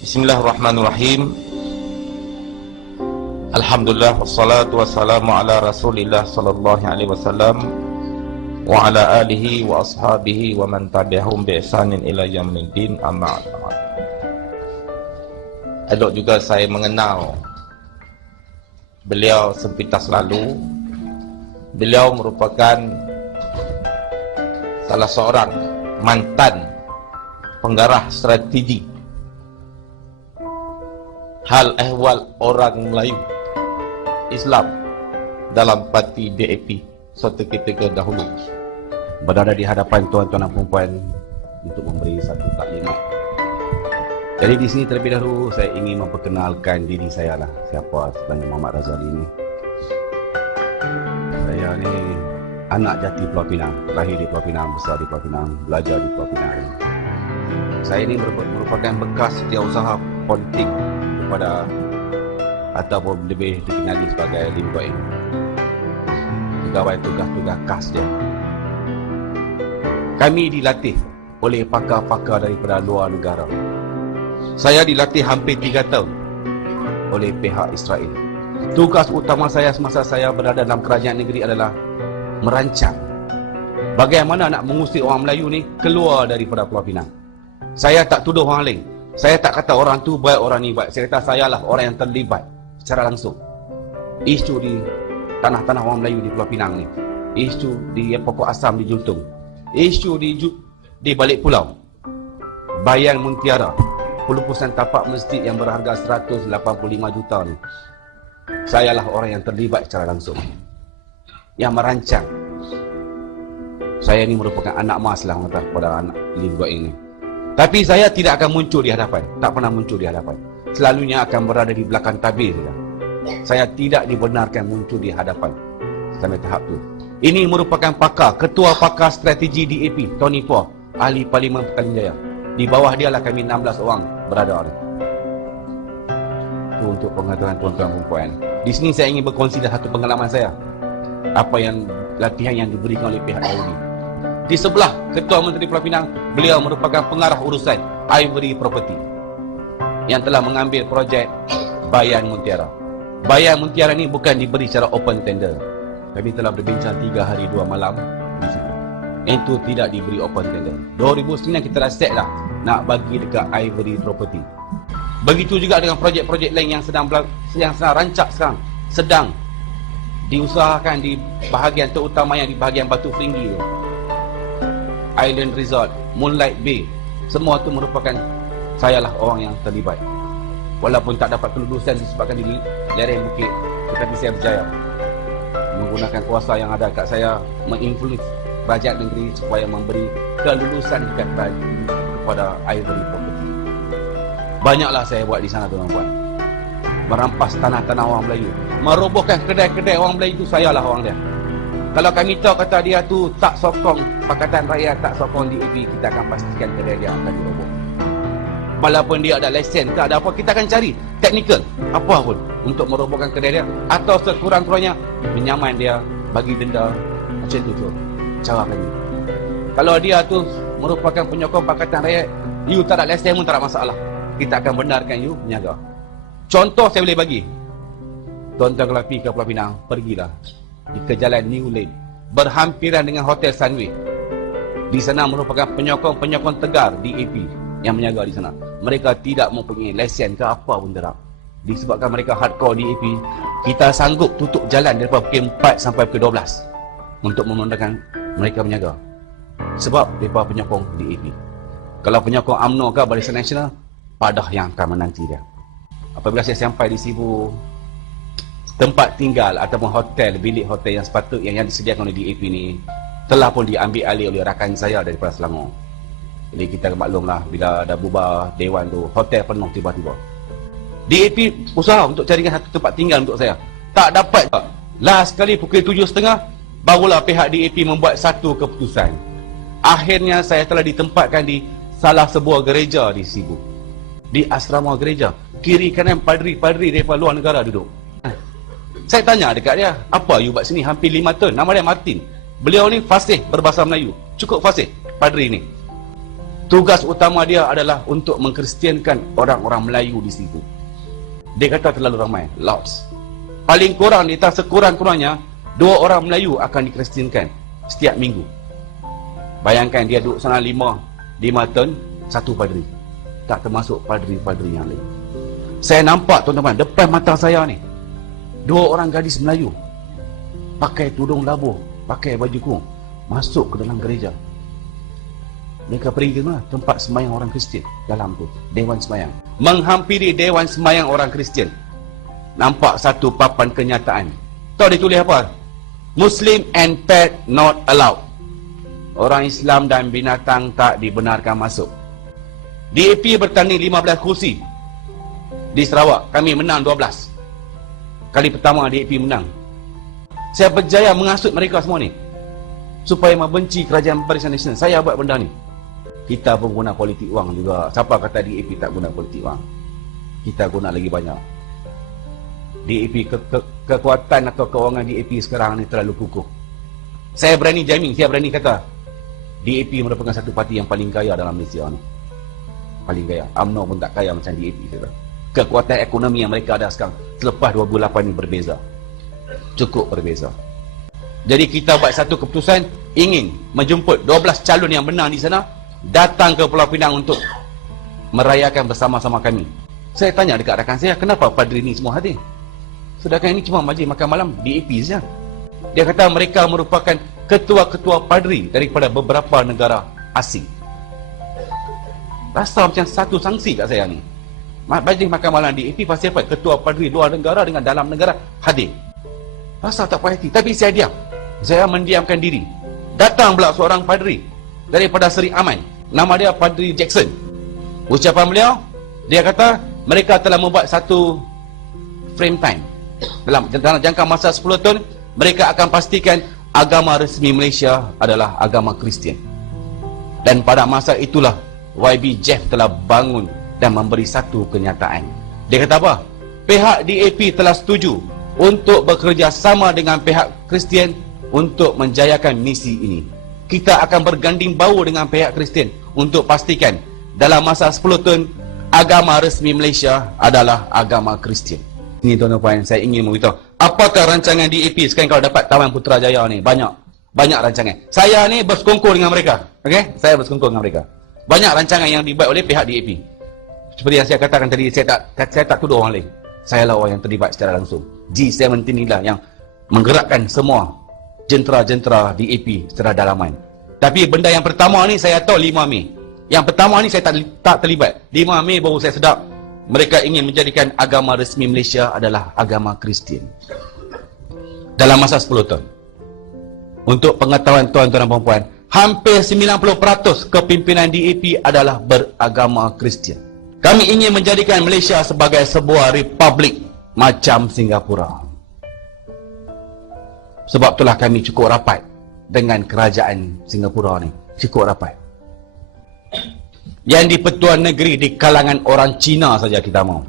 Bismillahirrahmanirrahim. Alhamdulillah wassalatu wassalamu ala Rasulillah sallallahu alaihi wasallam wa ala alihi wa ashabihi wa man tabi'ahum bi ihsanin ila yaumil amma ba'd. Elok juga saya mengenal beliau sepintas lalu. Beliau merupakan salah seorang mantan penggarah strategi hal ehwal orang Melayu Islam dalam parti DAP suatu ketika dahulu, berada di hadapan tuan-tuan dan puan-puan untuk memberi satu taklimat. Jadi di sini terlebih dahulu saya ingin memperkenalkan diri saya lah, siapa sebenarnya Muhammad Razali ini. Saya ni anak jati Pulau Pinang, lahir di Pulau Pinang, besar di Pulau Pinang, belajar di Pulau Pinang. Saya ini merupakan bekas setiausaha politik pada ataupun lebih dikenali sebagai Lim Guo Eng, pegawai tugas-tugas khas dia. Kami dilatih oleh pakar-pakar daripada luar negara. Saya dilatih hampir 3 tahun oleh pihak Israel. Tugas utama saya semasa saya berada dalam kerajaan negeri adalah merancang bagaimana nak mengusir orang Melayu ni keluar daripada Pulau Pinang. Saya tak tuduh orang lain. Saya tak kata orang tu baik, orang ni baik. Saya kata saya lah orang yang terlibat secara langsung isu di tanah-tanah orang Melayu di Pulau Pinang ni, isu di pokok asam di Juntung, isu di balik pulau, Bayan Mutiara, pelupusan tapak masjid yang berharga 185 juta ni. Saya lah orang yang terlibat secara langsung, yang merancang. Saya ni merupakan anak mas lah pada anak Lim Guo Eng ni. Tapi saya tidak akan muncul di hadapan, tak pernah muncul di hadapan. Selalunya akan berada di belakang tabir saja. Saya tidak dibenarkan muncul di hadapan sampai tahap tu. Ini merupakan ketua pakar strategi DAP, Tony Poh, ahli Parlimen Petaling Jaya. Di bawah dia lah kami 16 orang berada. Itu untuk pengetahuan tuan-tuan dan puan. Di sini saya ingin berkongsi satu pengalaman saya. Apa yang latihan yang diberikan oleh pihak Yahudi. Di sebelah Ketua Menteri Pulau Pinang, beliau merupakan pengarah urusan Ivory Property yang telah mengambil projek Bayan Mutiara. Bayan Mutiara ni bukan diberi secara open tender. Kami telah berbincang 3 hari 2 malam di situ. Itu tidak diberi open tender. 2009 kita dah set lah nak bagi dekat Ivory Property. Begitu juga dengan projek-projek lain yang sedang rancak sekarang, sedang diusahakan di bahagian terutamanya di bahagian Batu Feringgi tu. Island Resort, Moonlight Bay, semua itu merupakan saya lah orang yang terlibat. Walaupun tak dapat kelulusan disebabkan di lereng bukit, tetapi saya berjaya menggunakan kuasa yang ada kat saya, menginfluence kerajaan negeri supaya memberi kelulusan kepada Ivory Property. Banyaklah saya buat di sana tuan-tuan. Merampas tanah-tanah orang Melayu, merobohkan kedai-kedai orang Melayu, itu saya lah orang dia. Kalau kami tahu kata dia tu tak sokong Pakatan Rakyat, tak sokong DAP, kita akan pastikan kedai dia akan diroboh. Walaupun dia ada lesen, tak ada apa, kita akan cari teknikal apa pun untuk merobohkan kedai dia, atau sekurang-kurangnya menyaman dia, bagi denda. Macam tu cara kami. Kalau dia tu merupakan penyokong Pakatan Rakyat, you tak ada lesen pun tak ada masalah, kita akan benarkan you menyaga. Contoh saya boleh bagi, tuan-tuan kalau pergi ke Pulau Pinang, pergilah ke jalan New Lane, berhampiran dengan Hotel Sunway. Di sana merupakan penyokong-penyokong tegar DAP yang menjaga di sana. Mereka tidak mempunyai lesen ke apa pun tidak. Disebabkan mereka hardcore DAP, kita sanggup tutup jalan daripada pukul 4 sampai pukul 12 untuk memandangkan mereka menjaga. Sebab mereka penyokong DAP. Kalau penyokong UMNO ke Barisan Nasional, padah yang akan menanti dia. Apabila saya sampai di Sibu, tempat tinggal ataupun hotel, bilik hotel yang sepatutnya yang disediakan oleh DAP ni telah pun diambil alih oleh rakan saya daripada Selangor. Jadi kita maklumlah, bila dah bubar dewan tu, hotel penuh tiba-tiba. DAP usaha untuk carikan satu tempat tinggal untuk saya, tak dapat. Last sekali pukul 7.30 barulah pihak DAP membuat satu keputusan. Akhirnya saya telah ditempatkan di salah sebuah gereja di Sibu, di asrama gereja. Kiri kanan padri-padri daripada luar negara duduk. Saya tanya dekat dia, apa you buat sini hampir 5 tahun? Nama dia Martin. Beliau ni fasih berbahasa Melayu, cukup fasih, padri ni. Tugas utama dia adalah untuk mengkristiankan orang-orang Melayu di situ. Dia kata terlalu ramai, lots. Paling kurang, dia tak sekurang-kurangnya 2 orang Melayu akan dikristiankan setiap minggu. Bayangkan dia duduk sana 5 tahun, 1 padri. Tak termasuk padri-padri yang lain. Saya nampak tuan-tuan, depan mata saya ni, 2 orang gadis Melayu pakai tudung labuh, pakai baju kurung, masuk ke dalam gereja. Mereka pergi ke mana? Tempat semayang orang Kristian dalam tu, Dewan Semayang. Menghampiri Dewan Semayang orang Kristian, nampak satu papan kenyataan. Tahu dia tulis apa? Muslim and pet not allowed. Orang Islam dan binatang tak dibenarkan masuk. DAP bertanding 15 kursi di Sarawak. Kami menang 12. Kali pertama DAP menang. Saya berjaya mengasut mereka semua ni supaya membenci kerajaan Barisan Nasional. Saya buat benda ni. Kita pun guna politik wang juga. Siapa kata DAP tak guna politik wang? Kita guna lagi banyak. DAP, kekuatan atau kewangan DAP sekarang ni terlalu kukuh. Saya berani jamin, saya berani kata DAP merupakan satu parti yang paling kaya dalam Malaysia ni. Paling kaya. UMNO pun tak kaya macam DAP. Kekuatan ekonomi yang mereka ada sekarang selepas 2008 ni berbeza. Cukup berbeza. Jadi kita buat satu keputusan, ingin menjemput 12 calon yang benar di sana datang ke Pulau Pinang untuk merayakan bersama-sama kami. Saya tanya dekat rakan saya, kenapa padri ni semua hadir? Sedangkan ini cuma majlis makan malam DAP saja. Dia kata mereka merupakan ketua-ketua padri daripada beberapa negara asing. Rasa macam satu sanksi kat saya ni. Majlis makan malam DAP pasti apa? Ketua padri luar negara dengan dalam negara hadir. Rasa tak puas hati. Tapi saya diam. Saya mendiamkan diri. Datang pula seorang padri daripada Seri Aman. Nama dia Padri Jackson. Ucapan beliau, dia kata mereka telah membuat satu frame time. Dalam jangka masa 10 tahun, mereka akan pastikan agama resmi Malaysia adalah agama Kristian. Dan pada masa itulah YB Jeff telah bangun dan memberi satu kenyataan. Dia kata apa? Pihak DAP telah setuju untuk bekerjasama dengan pihak Kristian untuk menjayakan misi ini. Kita akan berganding bahu dengan pihak Kristian untuk pastikan dalam masa 10 tahun agama resmi Malaysia adalah agama Kristian. Ini tuan-tuan, saya ingin memberitahu apakah rancangan DAP sekarang kalau dapat Taman Putrajaya ni. Banyak rancangan. Saya ni bersekongkol dengan mereka. Okey? Saya bersekongkol dengan mereka. Banyak rancangan yang dibuat oleh pihak DAP. Seperti yang saya katakan tadi, saya tak tuduh orang lain. Saya lah orang yang terlibat secara langsung. G17 inilah yang menggerakkan semua jentera-jentera DAP secara dalaman. Tapi benda yang pertama ni saya tahu 5 Mei. Yang pertama ni saya tak terlibat. 5 Mei baru saya sedap mereka ingin menjadikan agama resmi Malaysia adalah agama Kristian. Dalam masa 10 tahun. Untuk pengetahuan tuan-tuan dan puan-puan, hampir 90% kepimpinan DAP adalah beragama Kristian. Kami ingin menjadikan Malaysia sebagai sebuah republik macam Singapura. Sebab itulah kami cukup rapat dengan kerajaan Singapura ni. Cukup rapat. Yang di Pertuan Negeri di kalangan orang Cina saja kita mau.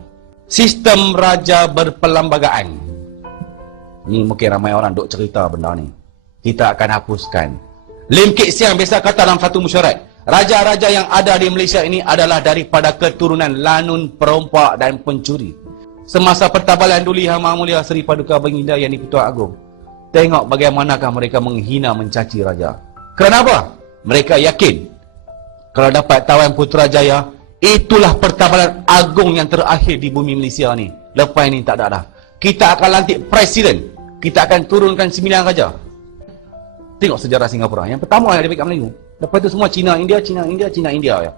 Sistem raja berperlembagaan. Ni mungkin ramai orang duk cerita benda ni. Kita akan hapuskan. Lim Kit Siang biasa kata dalam satu mesyuarat, raja-raja yang ada di Malaysia ini adalah daripada keturunan lanun, perompak dan pencuri. Semasa pertabalan Duli Yang Maha Mulia Seri Paduka Baginda Yang di-Pertuan Agong, tengok bagaimanakah mereka menghina mencaci raja. Kerana apa? Mereka yakin kalau dapat Tawan Putrajaya, itulah pertabalan agung yang terakhir di bumi Malaysia ni. Lepas ni tak ada dah. Kita akan lantik presiden. Kita akan turunkan 9 raja. Tengok sejarah Singapura. Yang pertama yang dipegang Melayu. Lepas tu semua Cina, India, Cina, India, Cina, India. Ya.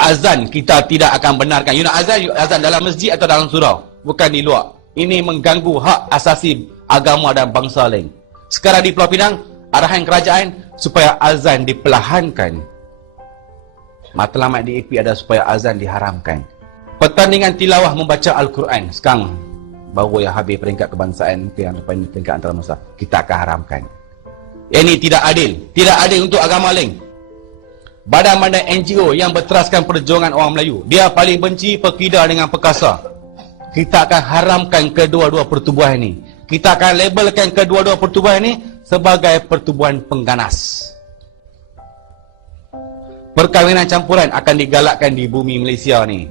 Azan kita tidak akan benarkan. You nak azan dalam masjid atau dalam surau? Bukan di luar. Ini mengganggu hak asasi agama dan bangsa lain. Sekarang di Pulau Pinang, arahan kerajaan supaya azan diperlahankan. Matlamat DAP ada supaya azan diharamkan. Pertandingan tilawah membaca Al-Quran sekarang baru yang habis peringkat kebangsaan yang depan peringkat antarabangsa, kita akan haramkan. Ini tidak adil. Tidak adil untuk agama lain. Badan-badan NGO yang berteraskan perjuangan orang Melayu, dia paling benci Pekida dengan Perkasa. Kita akan haramkan kedua-dua pertubuhan ini. Kita akan labelkan kedua-dua pertubuhan ini sebagai pertubuhan pengganas. Perkahwinan campuran akan digalakkan di bumi Malaysia ni.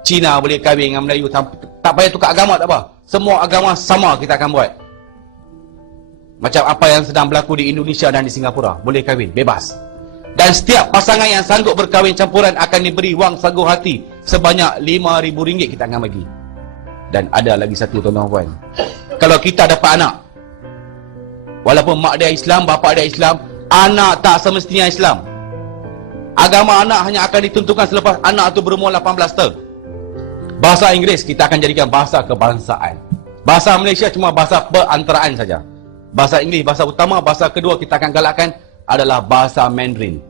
Cina boleh kahwin dengan Melayu, tak payah tukar agama, tak apa. Semua agama sama kita akan buat. Macam apa yang sedang berlaku di Indonesia dan di Singapura. Boleh kahwin, bebas. Dan setiap pasangan yang sanggup berkahwin campuran akan diberi wang sagu hati sebanyak RM5,000 kita akan bagi. Dan ada lagi satu, tuan-tuan puan. Kalau kita dapat anak, walaupun mak dia Islam, bapa dia Islam, anak tak semestinya Islam. Agama anak hanya akan ditentukan selepas anak itu berumur 18 tahun. Bahasa Inggeris kita akan jadikan bahasa kebangsaan. Bahasa Malaysia cuma bahasa perantaraan saja. Bahasa Inggeris bahasa utama, bahasa kedua kita akan galakkan adalah bahasa Mandarin.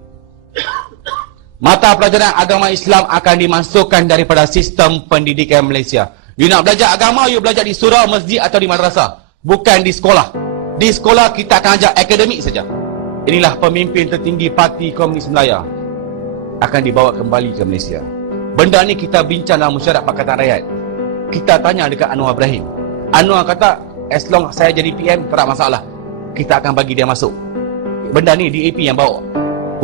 Mata pelajaran agama Islam akan dimasukkan daripada sistem pendidikan Malaysia. You nak belajar agama, you belajar di surau, masjid atau di madrasah, bukan di sekolah. Di sekolah kita akan ajar akademik saja. Inilah pemimpin tertinggi Parti Komunis Melayu akan dibawa kembali ke Malaysia. Benda ni kita bincang dalam mesyuarat Pakatan Rakyat. Kita tanya dekat Anwar Ibrahim. Anwar kata, as long saya jadi PM, tak ada masalah. Kita akan bagi dia masuk. Benda ni DAP yang bawa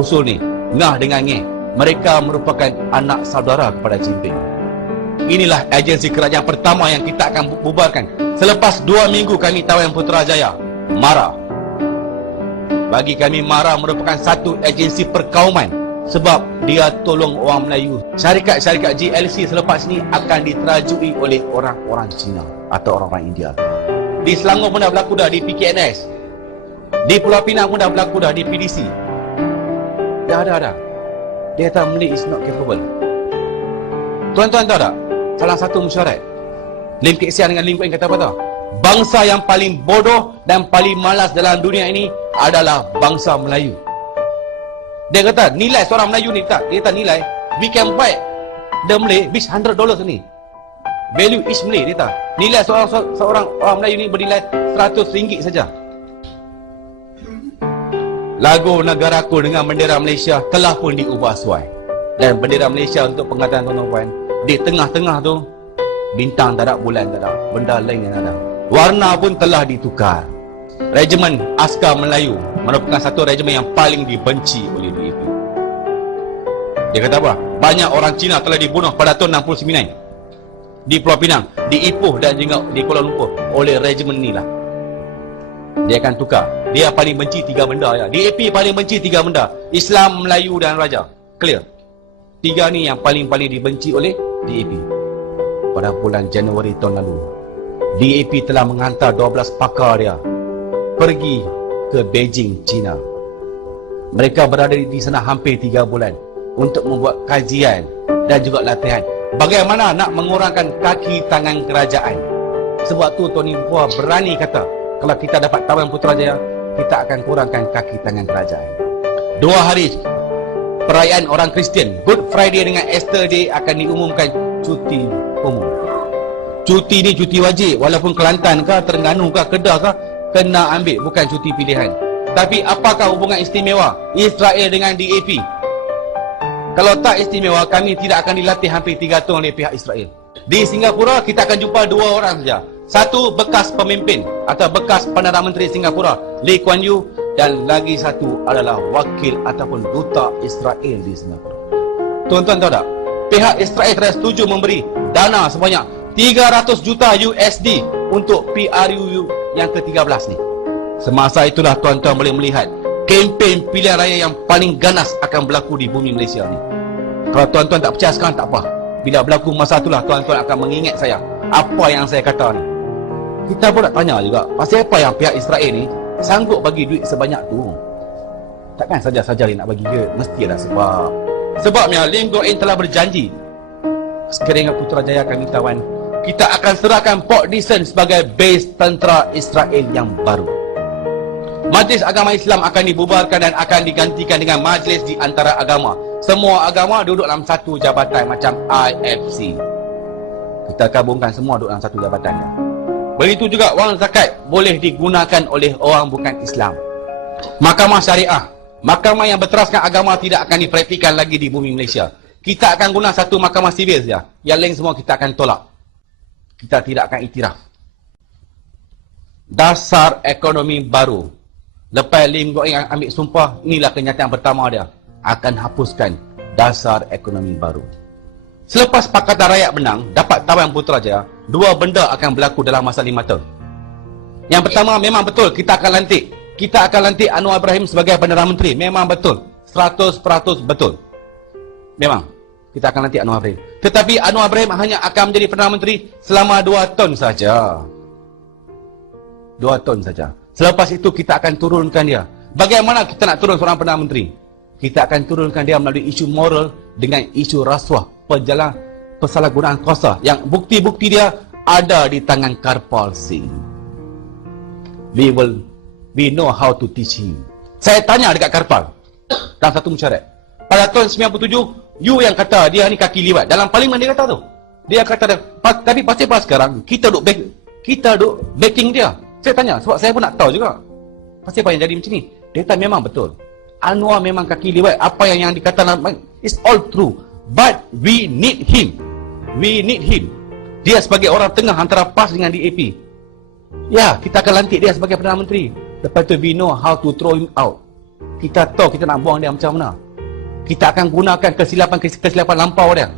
usul ni. Ngah dengan Ngeh, mereka merupakan anak saudara kepada Jinping. Inilah agensi kerajaan pertama yang kita akan bubarkan. Selepas 2 minggu kami tawan Putrajaya, MARA. Bagi kami, MARA merupakan satu agensi perkauman sebab dia tolong orang Melayu. Syarikat-syarikat GLC selepas ini akan diterajui oleh orang-orang Cina atau orang-orang India. Di Selangor pun dah berlaku dah, di PKNS. Di Pulau Pinang pun dah berlaku dah, di PDC. Dah. Dia kata Malay is not capable. Tuan-tuan tahu tak? Salah satu mesyuarat Lim Kek Siang dengan Lim Kuan kata apa tahu? Bangsa yang paling bodoh dan paling malas dalam dunia ini adalah bangsa Melayu. Dia kata nilai seorang Melayu ni tak. Dia kata nilai, we can buy the Malay with $100 ni. Value each Malay, dia kata. Nilai seorang orang Melayu ni bernilai RM100 saja. Lagu Negaraku dengan bendera Malaysia telah pun diubah suai. Dan bendera Malaysia untuk pengetahuan tuan-tuan puan, di tengah-tengah tu bintang tak ada, bulan tak ada, benda lain yang ada. Warna pun telah ditukar. Regimen Askar Melayu merupakan satu regimen yang paling dibenci oleh DAP. Dia kata apa? Banyak orang Cina telah dibunuh pada tahun 69 di Pulau Pinang, di Ipoh dan juga di Kuala Lumpur oleh regimen ni lah. Dia akan tukar. Dia paling benci 3 benda ya. DAP paling benci 3 benda: Islam, Melayu dan Raja. Clear. 3 ni yang paling-paling dibenci oleh DAP. Pada bulan Januari tahun lalu, DAP telah menghantar 12 pakar dia pergi ke Beijing, China. Mereka berada di sana hampir 3 bulan untuk membuat kajian dan juga latihan bagaimana nak mengurangkan kaki tangan kerajaan. Sebab tu Tony Bua berani kata, kalau kita dapat tawan Putrajaya, kita akan kurangkan kaki tangan kerajaan. 2 hari perayaan orang Kristian, Good Friday dengan Easter Day, akan diumumkan cuti umum. Cuti ni cuti wajib, walaupun Kelantan ke, Terengganu ke, Kedah ke, kena ambil, bukan cuti pilihan. Tapi apakah hubungan istimewa Israel dengan DAP? Kalau tak istimewa, kami tidak akan dilatih hampir 3 tahun oleh pihak Israel. Di Singapura, kita akan jumpa 2 orang saja. Satu bekas pemimpin atau bekas Perdana Menteri Singapura, Lee Kuan Yew, dan lagi satu adalah wakil ataupun duta Israel di Singapura. Tuan-tuan tahu tak? Pihak Israel telah setuju memberi dana sebanyak 300 juta USD untuk PRU yang ke-13 ni. Semasa itulah tuan-tuan boleh melihat kempen pilihan raya yang paling ganas akan berlaku di bumi Malaysia ni. Kalau tuan-tuan tak percaya sekarang, tak apa. Bila berlaku masa itulah tuan-tuan akan mengingat saya apa yang saya kata ni. Kita pun nak tanya juga, pasal apa yang pihak Israel ni sanggup bagi duit sebanyak tu? Takkan saja-saja dia nak bagi ke? Mesti ada sebab. Sebabnya Lim Kok In telah berjanji, sekiranya Putrajaya kami tawan, kita akan serahkan Port Dickson sebagai base tentera Israel yang baru. Majlis Agama Islam akan dibubarkan dan akan digantikan dengan majlis di antara agama. Semua agama duduk dalam satu jabatan macam IFC. Kita gabungkan semua duduk dalam satu jabatan. Begitu juga wang zakat boleh digunakan oleh orang bukan Islam. Mahkamah Syariah, mahkamah yang berteraskan agama, tidak akan dipraktikan lagi di bumi Malaysia. Kita akan guna satu mahkamah sivil saja. Yang lain semua kita akan tolak. Kita tidak akan iktiraf. Dasar ekonomi baru. Lepas Lim Kok In ambil sumpah, inilah kenyataan pertama dia. Akan hapuskan dasar ekonomi baru. Selepas Pakatan Rakyat menang, dapat tawan Putrajaya, dua benda akan berlaku dalam masa 5 tahun. Yang pertama, memang betul kita akan lantik Anwar Ibrahim sebagai Perdana Menteri. Memang betul, 100% betul. Memang kita akan lantik Anwar Ibrahim. Tetapi Anwar Ibrahim hanya akan menjadi Perdana Menteri selama 2 tahun saja. 2 tahun saja. Selepas itu kita akan turunkan dia. Bagaimana kita nak turun seorang Perdana Menteri? Kita akan turunkan dia melalui isu moral dengan isu rasuah, pesalahgunaan kuasa yang bukti-bukti dia ada di tangan Karpal Singh. We know how to teach him. Saya tanya dekat Karpal dalam satu mesyuarat. Pada tahun 97, you yang kata dia ni kaki liwat. Dalam parlimen dia kata tu. Dia kata, tapi pasal apa sekarang kita duk backing dia. Saya tanya, sebab saya pun nak tahu juga. Pasal apa yang jadi macam ni? Dia kata memang betul. Anwar memang kaki liwat. Apa yang dikata is all true. But we need him. We need him. Dia sebagai orang tengah antara PAS dengan DAP. Ya, kita akan lantik dia sebagai Perdana Menteri. Lepas tu we know how to throw him out. Kita tahu kita nak buang dia macam mana. Kita akan gunakan kesilapan lampau dia.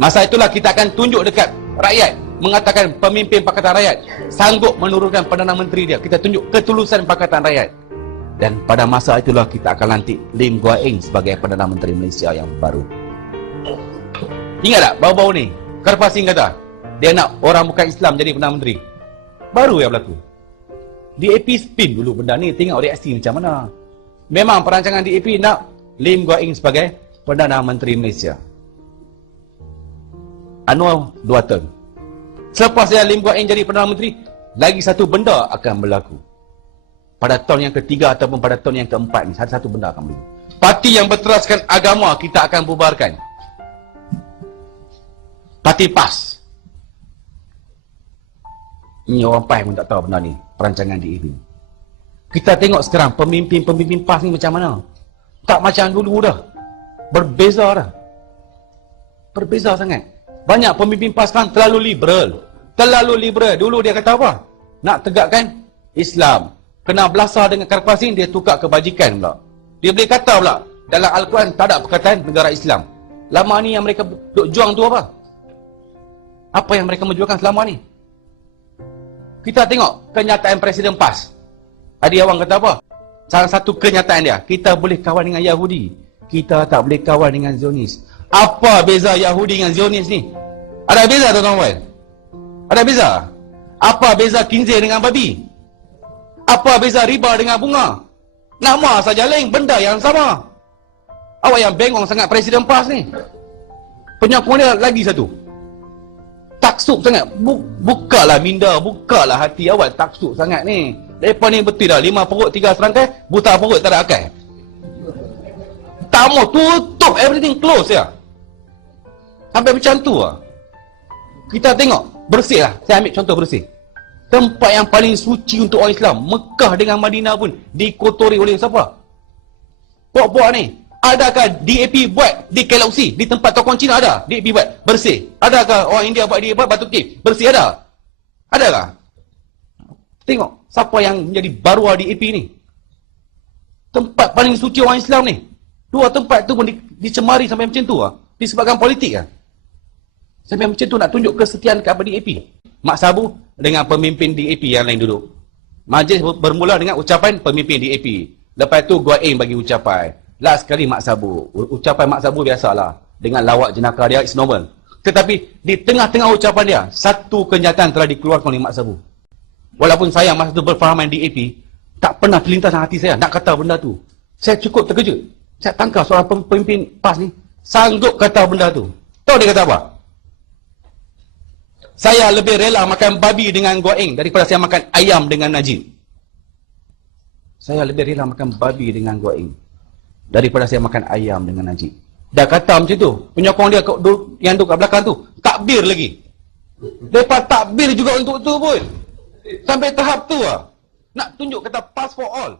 Masa itulah kita akan tunjuk dekat rakyat, mengatakan pemimpin Pakatan Rakyat sanggup menurunkan Perdana Menteri dia. Kita tunjuk ketulusan Pakatan Rakyat. Dan pada masa itulah kita akan lantik Lim Guan Eng sebagai Perdana Menteri Malaysia yang baru. Ingat tak baru-baru ni Karpal Singh kata dia nak orang bukan Islam jadi Perdana Menteri. Baru yang berlaku. DAP spin dulu benda ni, tengok reaksi macam mana. Memang perancangan DAP nak Lim Guan Eng sebagai Perdana Menteri Malaysia. Anwar 2 tahun. Selepas dia Lim Guan Eng jadi Perdana Menteri, lagi satu benda akan berlaku. Pada tahun yang ketiga ataupun pada tahun yang keempat ni, satu benda akan berlaku. Parti yang berteraskan agama kita akan bubarkan. Parti PAS. Ini orang PAS pun tak tahu benda ni, perancangan DAP. Kita tengok sekarang pemimpin PAS ni macam mana. Tak macam dulu dah. Berbeza dah. Berbeza sangat. Banyak pemimpin PAS sekarang terlalu liberal. Terlalu liberal. Dulu dia kata apa? Nak tegakkan Islam. Kena belasah dengan Karpal Singh, dia tukar kebajikan pula. Dia boleh kata pula, dalam Al-Quran tak ada perkataan negara Islam. Lama ni yang mereka duk juang tu apa? Apa yang mereka menjualkan selama ni? Kita tengok kenyataan Presiden PAS. Adi Awang kata apa? Salah satu kenyataan dia, kita boleh kawan dengan Yahudi, kita tak boleh kawan dengan Zionis. Apa beza Yahudi dengan Zionis ni? Ada beza tuan-tuan? Ada beza? Apa beza kinzir dengan babi? Apa beza riba dengan bunga? Nama saja lain, benda yang sama. Awak yang bengong sangat Presiden PAS ni. Penyokong dia lagi satu. Taksub sangat. Bukalah minda, bukalah hati awak, taksub sangat ni. Lepas ni betul dah, 5 perut 3 serangkai, buta perut tak ada akal. Tak mau tutup, everything close ya. Sampai macam tu lah. Kita tengok, bersih lah. Saya ambil contoh bersih. Tempat yang paling suci untuk orang Islam, Mekah dengan Madinah pun dikotori oleh siapa? Puak-puak ni. Adakah DAP buat di KLC, di tempat tokong Cina ada? DAP buat bersih. Adakah orang India buat Batu Kif? Bersih ada? Adakah? Tengok siapa yang menjadi baruah DAP ni. Tempat paling suci orang Islam ni. Dua tempat tu pun dicemari sampai macam tu lah. Disebabkan politik lah. Sampai macam tu nak tunjuk kesetiaan kepada DAP. Mak Sabu dengan pemimpin DAP yang lain duduk. Majlis bermula dengan ucapan pemimpin DAP. Lepas tu Guan Eng bagi ucapan. Last sekali Mak Sabu. Ucapan Mak Sabu biasalah. Dengan lawak jenaka dia, it's normal. Tetapi di tengah-tengah ucapan dia, satu kenyataan telah dikeluarkan oleh Mak Sabu. Walaupun saya masa tu berfahaman DAP, tak pernah terlintas dalam hati saya nak kata benda tu. Saya cukup terkejut. Saya tangkap seorang pemimpin PAS ni sanggup kata benda tu. Tahu dia kata apa? Saya lebih rela makan babi dengan Guan Eng daripada saya makan ayam dengan Najib. Saya lebih rela makan babi dengan Guan Eng daripada saya makan ayam dengan Najib. Dah kata macam tu. Penyokong dia yang duduk kat belakang tu takbir lagi. Lepas takbir juga untuk tu pun. Sampai tahap tu lah. Nak tunjuk kata pass for all.